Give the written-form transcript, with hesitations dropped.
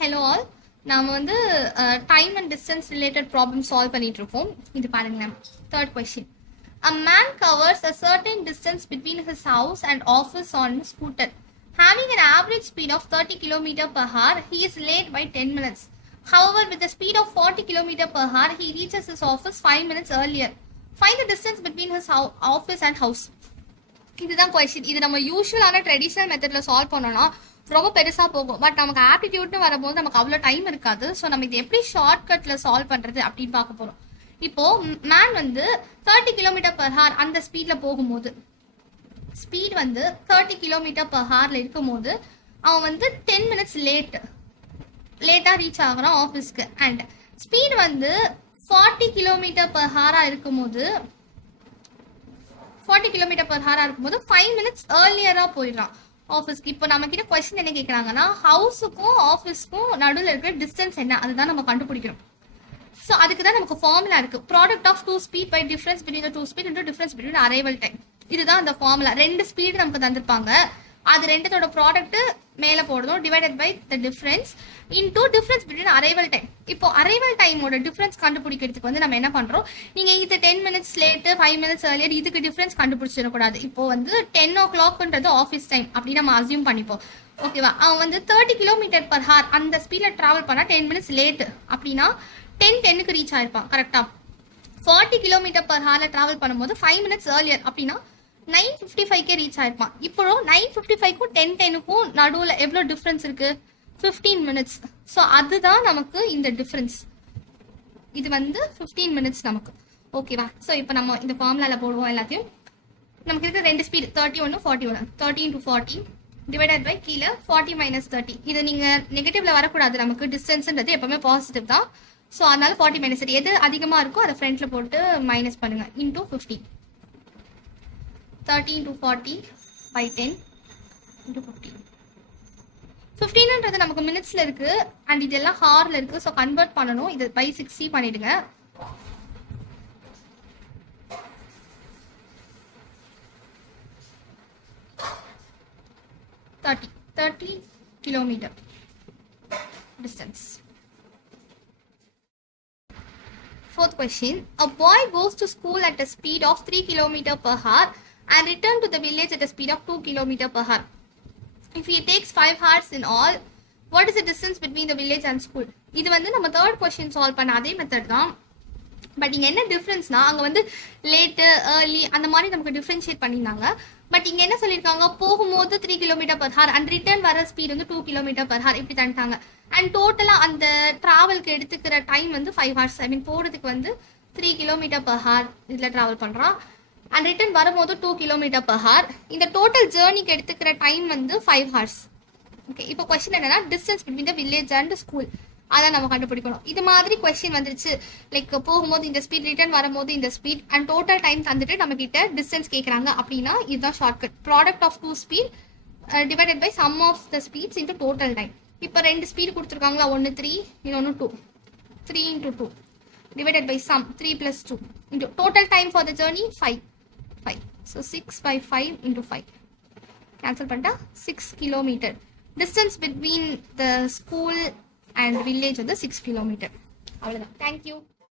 Hello all. நாம வந்து time and distance related problem solve பண்ணிட்டு இருக்கோம். இது பாருங்க. Third question. A man covers a certain distance between his house and office on a scooter. Having an average speed of 30 km per hour, he is late by 10 minutes. However, with a speed of 40 km per hour, he reaches his office 5 minutes earlier. Find the distance between his office and house. இதுதான் question. இது நம்ம யூஸ்வலான traditional மெத்தட்ல solve பண்ணோம்னா ரொம்ப பெருசா போகும். But நமக்கு ஆப்டிடியூட்னு வரும்போது நமக்கு அவ்வளோ டைம் இருக்காது. ஸோ நம்ம இது எப்படி ஷார்ட்கட்ல சால்வ் பண்றது அப்படின்னு பார்க்க போறோம். இப்போ மேன் வந்து 30 km per hour அந்த ஸ்பீட்ல போகும்போது, ஸ்பீட் வந்து 30 km per hourல இருக்கும்போது அவன் வந்து 10 minutes லேட்டா ரீச் ஆகுறான் ஆஃபீஸ்க்கு. அண்ட் ஸ்பீட் வந்து 40 km per hour இருக்கும்போது 40 km per hour இருக்கும்போது 5 minutes earlier போயிடுறான் ஆஃபீஸ்க்கு. இப்போ நம்ம கிட்ட கொஸ்டின் என்ன கேட்குறாங்கன்னா, ஹவுஸுக்கும் ஆஃபீஸ்க்கும் நடுவில் இருக்கிற டிஸ்டன்ஸ் என்ன, அதுதான் நம்ம கண்டுபிடிக்கிறோம். ஸோ அதுக்கு தான் நமக்கு ஃபார்முலா இருக்கு. Product of 2 speed by difference between 2 speed into difference between arrival time. இதுதான் அந்த ஃபார்முலா. 2 ஸ்பீடு நமக்கு தந்திருப்பாங்க, அது ரெண்டத்தோட ப்ராடக்ட் மேலே போடணும், divided by the difference into difference between arrival time. இப்போ அரைவல் டைமோட டிஃபரன்ஸ் கண்டுபிடிக்கிறதுக்கு வந்து நம்ம என்ன பண்றோம், நீங்க இது 10 minutes லேட்டு 5 minutes earlier இதுக்கு டிஃபரன்ஸ் கண்டுபிடிச்சிடக்கூடாது. இப்போ வந்து 10 o'clockன்றது ஆஃபீஸ் டைம் அப்படின்னு நம்ம அசியூம் பண்ணிப்போம். ஓகேவா? அவன் வந்து 30 km per hour அந்த ஸ்பீட்ல டிராவல் பண்ணா 10 minutes லேட்டு அப்படின்னா 10:10க்கு ரீச் ஆயிருப்பான். கரெக்டா? 40 km per hourல டிராவல் பண்ணும்போது 5 minutes earlier அப்படின்னா 9:55க்கே ரீச் ஆயிருப்பான். இப்போ 9:55க்கும் 10:10க்கும் நடுவில் எவ்வளோ டிஃப்ரென்ஸ் இருக்கு? 15 minutes. ஸோ அதுதான் நமக்கு இந்த டிஃப்ரென்ஸ். இது வந்து 15 minutes நமக்கு. ஓகேவா? ஸோ இப்போ நம்ம இந்த ஃபார்முலால போடுவோம் எல்லாத்தையும். நமக்கு இருக்க 2 ஸ்பீட் 31 41, 13 to 40 டிவைடட் பை கீழே 40 minus 30. இது நீங்க நெகட்டிவ்ல வரக்கூடாது, நமக்கு டிஸ்டன்ஸ்ன்றது எப்பவுமே பாசிட்டிவ் தான். ஸோ அதனால 40 minus 30 எது அதிகமாக இருக்கோ அதை ஃப்ரண்ட்ல போட்டு மைனஸ் பண்ணுங்க. இன்டூ 50. 13 to 40 by 10 into 15. 15ன்றது நமக்கு மினிட்ஸ்ல இருக்கு அண்ட் இதெல்லாம் ஹார்ல இருக்கு. ஸோ கன்வெர்ட் பண்ணணும். இது பை 60 பண்ணிடுங்க. Thirty kilometer distance. Fourth question. A boy goes to school at a speed of 3 km per hour and return to the village at a speed of 2 km per hour. If he takes 5 hours in all, what is the distance between the village and school? இது வந்து நம்ம third question solve பண்ண அதே method தான். But இங்கே என்ன டிஃப்ரென்ஸ்னா, அங்கே வந்து லேட்டு ஏர்லி அந்த மாதிரி நமக்கு டிஃப்ரென்ஷியேட் பண்ணியிருந்தாங்க. பட் இங்கே என்ன சொல்லியிருக்காங்க, போகும்போது 3 km per hour and return வர ஸ்பீட் வந்து 2 km per hour இப்படி தந்துட்டாங்க. அண்ட் டோட்டலாக அந்த ட்ராவலுக்கு எடுத்துக்கிற டைம் வந்து 5 hours. ஐ மீன் போகிறதுக்கு வந்து 3 km per hour இதில் ட்ராவல் பண்ணுறான் அண்ட் ரிட்டர்ன் வரும்போது 2 km per hour. இந்த டோட்டல் ஜேர்னிக்கு எடுத்துக்கிற டைம் வந்து 5 hours. ஓகே, இப்போ கொஸ்டின் என்னன்னா, distance between the village and school அதை நம்ம கண்டுபிடிக்கணும். இது மாதிரி கொஸ்டின் வந்துருச்சு, லைக் போகும்போது இந்த ஸ்பீட், ரிட்டர்ன் வரும்போது இந்த ஸ்பீட் அண்ட் டோட்டல் டைம் தந்துட்டு நம்ம கிட்ட டிஸ்டன்ஸ் கேட்குறாங்க அப்படின்னா இதுதான் shortcut. Product of 2 speed divided by sum of the speeds into total time. இப்போ 2 ஸ்பீடு கொடுத்துருக்காங்களா, ஒன்று 3 இன்னொன்று 2. 3 into 2 divided by sum 3 plus 2 into total time for the journey 5. So 6 by 5 into 5. Cancel பண்ணிட்டா 6 kilometer. Distance between the school and village வந்து 6 kilometer. அவ்வளவுதான். Thank you.